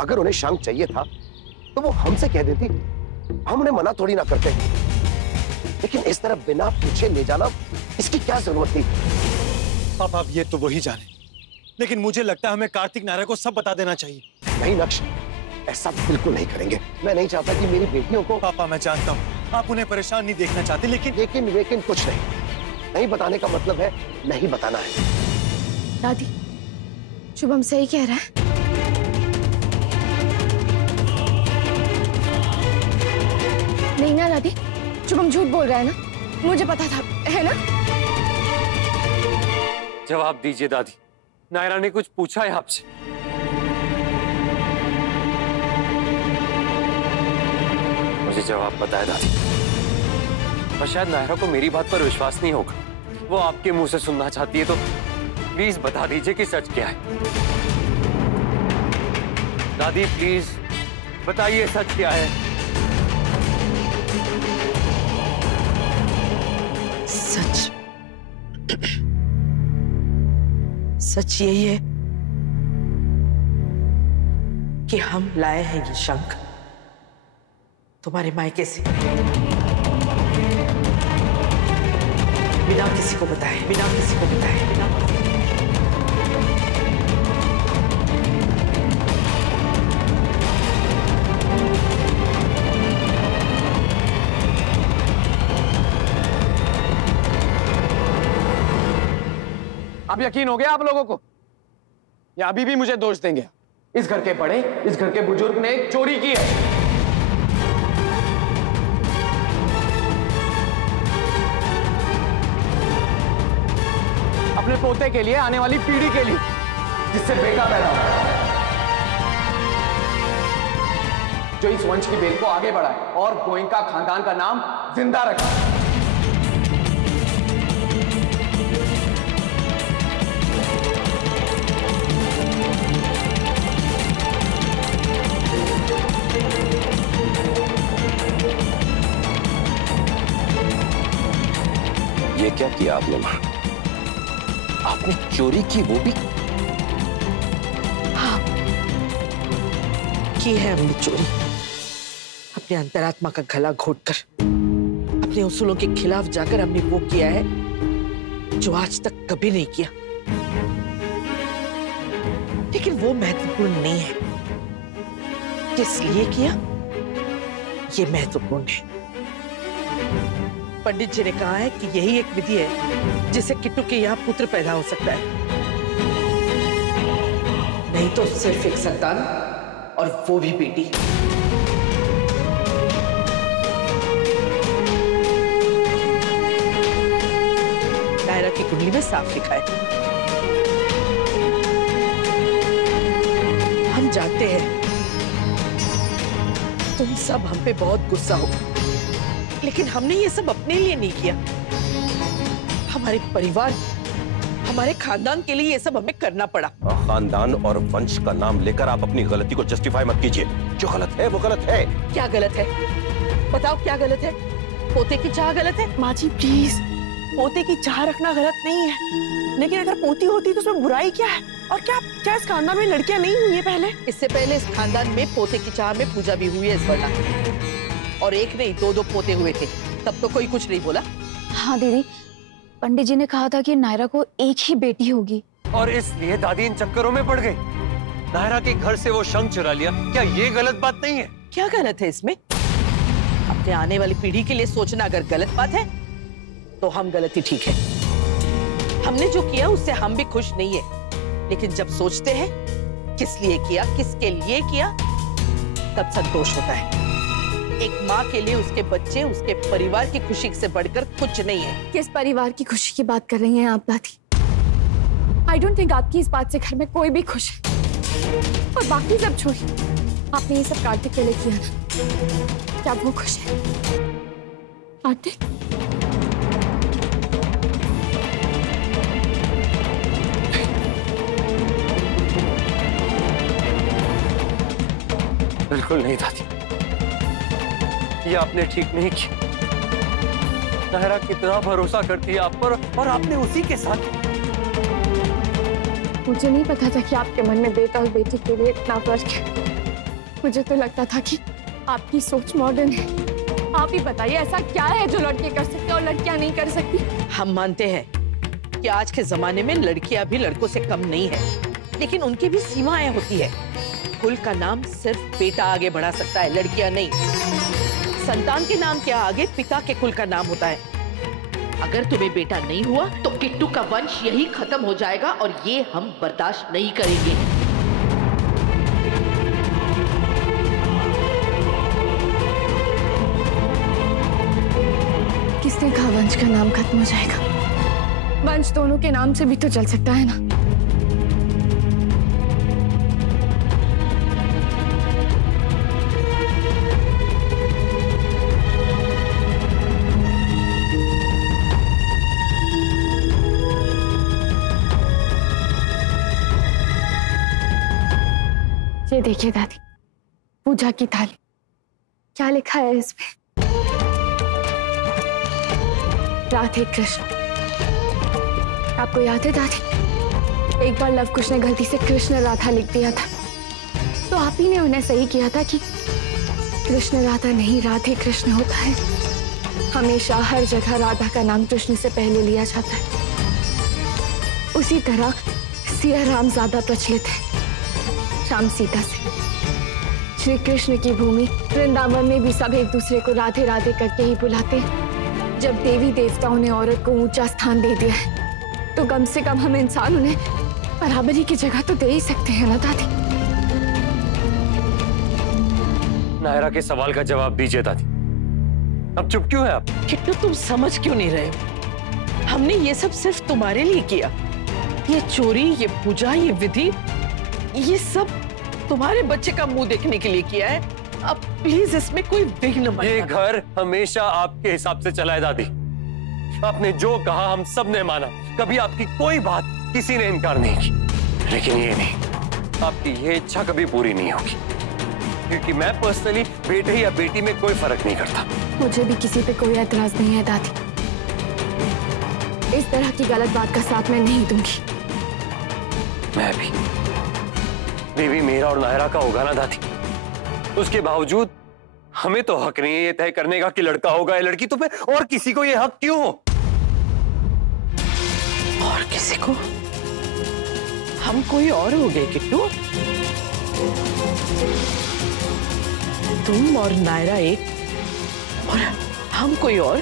अगर उन्हें शांक चाहिए था तो वो हमसे कह देती, हम उन्हें मना थोड़ी ना करते। लेकिन इस तरह बिना पूछे ले जाना, इसकी क्या जरूरत थी? अब ये तो वही जाने, लेकिन मुझे लगता है हमें कार्तिक नायरा को सब बता देना चाहिए। नहीं नक्श, ऐसा बिल्कुल नहीं करेंगे। मैं नहीं चाहता कि मेरी बेटियों को। पापा मैं जानता हूँ आप उन्हें परेशान नहीं देखना चाहते, लेकिन कुछ नहीं बताने का मतलब है नहीं बताना है। दादी, शुभम सही कह रहा है। नहीं ना दादी, शुभम झूठ बोल रहा है ना, मुझे पता था, है ना? जवाब दीजिए दादी, नायरा ने कुछ पूछा है आपसे? मुझे जवाब बताए दादी, और शायद नायरा को मेरी बात पर विश्वास नहीं होगा। वो आपके मुंह से सुनना चाहती है, तो प्लीज बता दीजिए कि सच क्या है। दादी प्लीज बताइए सच क्या है। सच यही है कि हम लाए हैं ये शंख तुम्हारे मायके से, बिना किसी को बताए। अब यकीन हो गया आप लोगों को, या अभी भी मुझे दोष देंगे? इस घर के बड़े, इस घर के बुजुर्ग ने एक चोरी की है। अपने पोते के लिए, आने वाली पीढ़ी के लिए, जिससे बेटा पैदा हो, जो इस वंश की बेल को आगे बढ़ाए और गोइंका खानदान का नाम जिंदा रखे। ये क्या किया आपने मां? आपने चोरी की, वो भी? हाँ, की है हमने चोरी। अपने अंतरात्मा का गला घोटकर, अपने उसूलों के खिलाफ जाकर हमने वो किया है जो आज तक कभी नहीं किया। लेकिन वो महत्वपूर्ण नहीं है, किस लिए किया ये महत्वपूर्ण है। पंडित जी ने कहा है कि यही एक विधि है जिससे किट्टू के यहाँ पुत्र पैदा हो सकता है, नहीं तो सिर्फ एक संतान, और वो भी बेटी। नायरा की कुंडली में साफ लिखा है। हम जानते हैं तुम सब हम पे बहुत गुस्सा हो, लेकिन हमने ये सब अपने लिए नहीं किया। हमारे परिवार, हमारे खानदान के लिए ये सब हमें करना पड़ा। खानदान और वंश का नाम लेकर आप अपनी गलती को जस्टिफाई मत कीजिए। जो गलत है वो गलत है। क्या गलत है? बताओ क्या गलत है? पोते की चाह गलत है? माँ जी प्लीज, पोते की चाह रखना गलत नहीं है, लेकिन अगर पोती होती तो उसमें बुराई क्या है? और क्या इस खानदान में लड़कियां नहीं हुई है पहले? इससे पहले इस खानदान में पोते की चाह में पूजा भी हुई है इस वरना, और एक नहीं दो पोते हुए थे, तब तो कोई कुछ नहीं बोला। हाँ दीदी, पंडित जी ने कहा था कि नायरा को एक ही बेटी होगी, और इसलिए दादी इन चक्करों में पड़ गई। नायरा के घर से वो शंख चुरा लिया, क्या ये गलत बात नहीं है? क्या गलत है इसमें? अपने आने वाली पीढ़ी के लिए सोचना अगर गलत बात है तो हम गलत ही ठीक है। हमने जो किया उससे हम भी खुश नहीं है, लेकिन जब सोचते हैं किस लिए किया, किसके लिए किया, तब संतोष होता है। एक माँ के लिए उसके बच्चे, उसके परिवार की खुशी से बढ़कर कुछ नहीं है। किस परिवार की खुशी की बात कर रही हैं आप दादी? आई डोंट थिंक आपकी इस बात से घर में कोई भी खुश है। और बाकी सब छोड़िए, आपने ये सब कार्तिक के लिए किया ना, क्या वो खुश है? कार्तिक, बिल्कुल नहीं दादी, ये आपने ठीक नहीं किया। नायरा कितना भरोसा करती है आप पर, और आपने उसी के साथ। मुझे नहीं पता था कि आपके मन में बेटा और बेटी के लिए इतना फर्क है। मुझे तो लगता था कि आपकी सोच मॉडर्न है। आप ही बताइए ऐसा क्या है जो लड़के कर सकते हैं और लड़कियां नहीं कर सकती? हम मानते हैं कि आज के जमाने में लड़कियां भी लड़कों से कम नहीं है, लेकिन उनकी भी सीमाएं होती है। कुल का नाम सिर्फ बेटा आगे बढ़ा सकता है, लड़कियां नहीं। संतान के नाम के आगे पिता के कुल का नाम होता है। अगर तुम्हें बेटा नहीं हुआ तो किट्टू का वंश यही खत्म हो जाएगा और ये हम बर्दाश्त नहीं करेंगे। किसने कहा वंश का नाम खत्म हो जाएगा? वंश दोनों के नाम से भी तो चल सकता है ना। ये देखिए दादी, पूजा की थाली। क्या लिखा है इसमें? राधे कृष्ण। आपको याद है दादी, एक बार लव कुश ने गलती से कृष्ण राधा लिख दिया था, तो आप ही ने उन्हें सही किया था कि कृष्ण राधा नहीं राधे कृष्ण होता है। हमेशा हर जगह राधा का नाम कृष्ण से पहले लिया जाता है। उसी तरह सिया राम ज्यादा प्रचलित है, राम सीता से। श्री कृष्ण की भूमि वृंदावन में भी सब एक दूसरे को राधे राधे करके ही बुलाते हैं। जब देवी देवताओं ने औरत को ऊंचा स्थान दे दिया है, तो कम से कम हम इंसान उन्हें बराबरी की जगह तो दे ही सकते हैं ना दादी। नायरा के सवाल का जवाब दीजिए दादी। अब चुप क्यों है आप? किट्टू, तुम समझ क्यों नहीं रहे? हमने ये सब सिर्फ तुम्हारे लिए किया। ये चोरी, ये पूजा, ये विधि, ये सब तुम्हारे बच्चे का मुंह देखने के लिए किया है। अब प्लीज इसमें कोई विघ्न मत। ये घर हमेशा आपके हिसाब से चला है दादी। आपने जो कहा हम सब ने माना, कभी आपकी कोई बात किसी ने इनकार नहीं की। लेकिन ये नहीं, आपकी ये इच्छा कभी पूरी नहीं होगी, क्योंकि मैं पर्सनली बेटे या बेटी में कोई फर्क नहीं करता। मुझे भी किसी पे कोई एतराज नहीं है दादी। इस तरह की गलत बात का साथ मैं नहीं दूंगी। मैं भी। देवी मेरा और नायरा का होगा ना दादी। उसके बावजूद हमें तो हक नहीं है ये तय करने का कि लड़का होगा या लड़की, तो फिर और किसी को ये हक क्यों हो? और किसी को? हम कोई और हो गए किट्टू? तुम और नायरा एक और हम कोई और?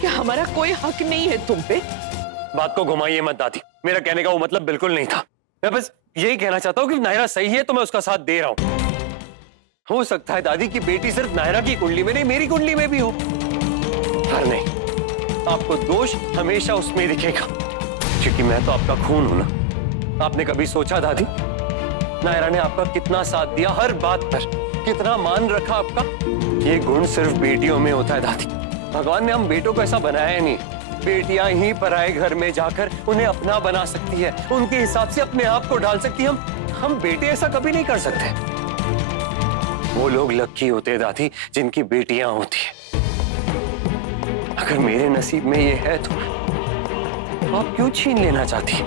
क्या हमारा कोई हक नहीं है तुम पे? बात को घुमाइए मत दादी। मेरा कहने का वो मतलब बिल्कुल नहीं था। मैं बस यही कहना चाहता हूँ कि नायरा सही है तो मैं उसका साथ दे रहा हूँ। हो सकता है दादी की बेटी सिर्फ नायरा की कुंडली में नहीं, मेरी कुंडली में भी हो। पर नहीं, आपको दोष हमेशा उसमें दिखेगा, क्योंकि मैं तो आपका खून हूं ना। आपने कभी सोचा दादी, नायरा ने आपका कितना साथ दिया हर बात पर, कितना मान रखा आपका? ये गुण सिर्फ बेटियों में होता है दादी। भगवान ने हम बेटों को ऐसा बनाया नहीं। बेटियां ही पराए घर में जाकर उन्हें अपना बना सकती है, उनके हिसाब से अपने आप को ढाल सकती है। हम बेटे ऐसा कभी नहीं कर सकते। वो लोग लकी होते हैं दादी जिनकी बेटियां होती है। अगर मेरे नसीब में ये है तो आप क्यों छीन लेना चाहती है?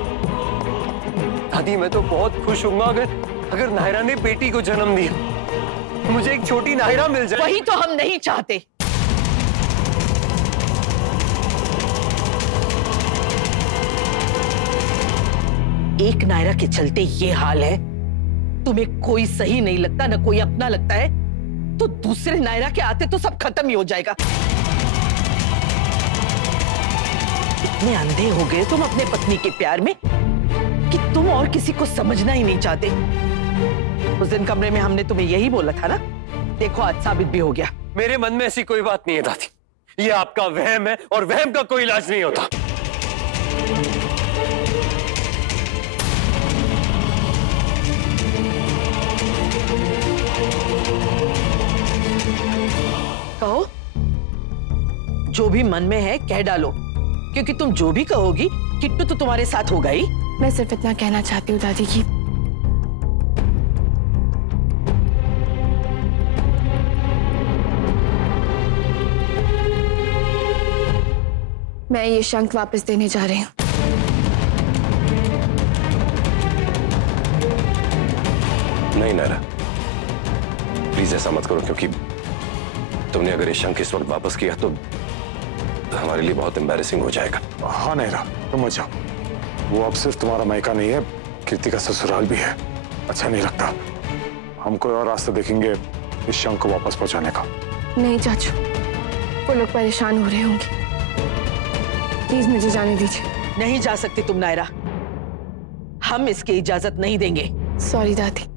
दादी मैं तो बहुत खुश हूंगा अगर नायरा ने बेटी को जन्म दिया। मुझे एक छोटी नायरा मिल जाए। वही तो हम नहीं चाहते। एक नायरा के चलते ये हाल है। तुम्हें कोई सही नहीं लगता, ना कोई अपना लगता है, तो दूसरे नायरा के आते तो सब खत्म ही हो जाएगा। इतने अंधे हो गए तुम अपने पत्नी के प्यार में कि तुम और किसी को समझना ही नहीं चाहते। उस दिन कमरे में हमने तुम्हें यही बोला था ना, देखो आज साबित भी हो गया। मेरे मन में ऐसी कोई बात नहीं है दादी। ये आपका वहम है और वहम का कोई इलाज नहीं होता। कहो, जो भी मन में है कह डालो, क्योंकि तुम जो भी कहोगी किट्टू तो तुम्हारे साथ होगा ही। मैं सिर्फ इतना कहना चाहती हूँ दादी की मैं ये शंख वापस देने जा रही हूँ। नहीं नायरा, प्लीज ऐसा मत करो, क्योंकि तुमने अगर ये शंख इस वक्त वापस किया तो हमारे लिए बहुत एम्बैरेसिंग हो जाएगा। हाँ नायरा, तुम मत जाओ। वो अब सिर्फ तुम्हारा मायका नहीं है, कीर्ति का ससुराल भी है। अच्छा नहीं लगता। हम कोई और रास्ता देखेंगे इस शंख को वापस पहुंचाने का। नहीं चाचू, वो लोग परेशान हो रहे होंगे, प्लीज मुझे जाने दीजिए। नहीं जा सकती तुम नायरा, हम इसकी इजाजत नहीं देंगे। सॉरी दादी।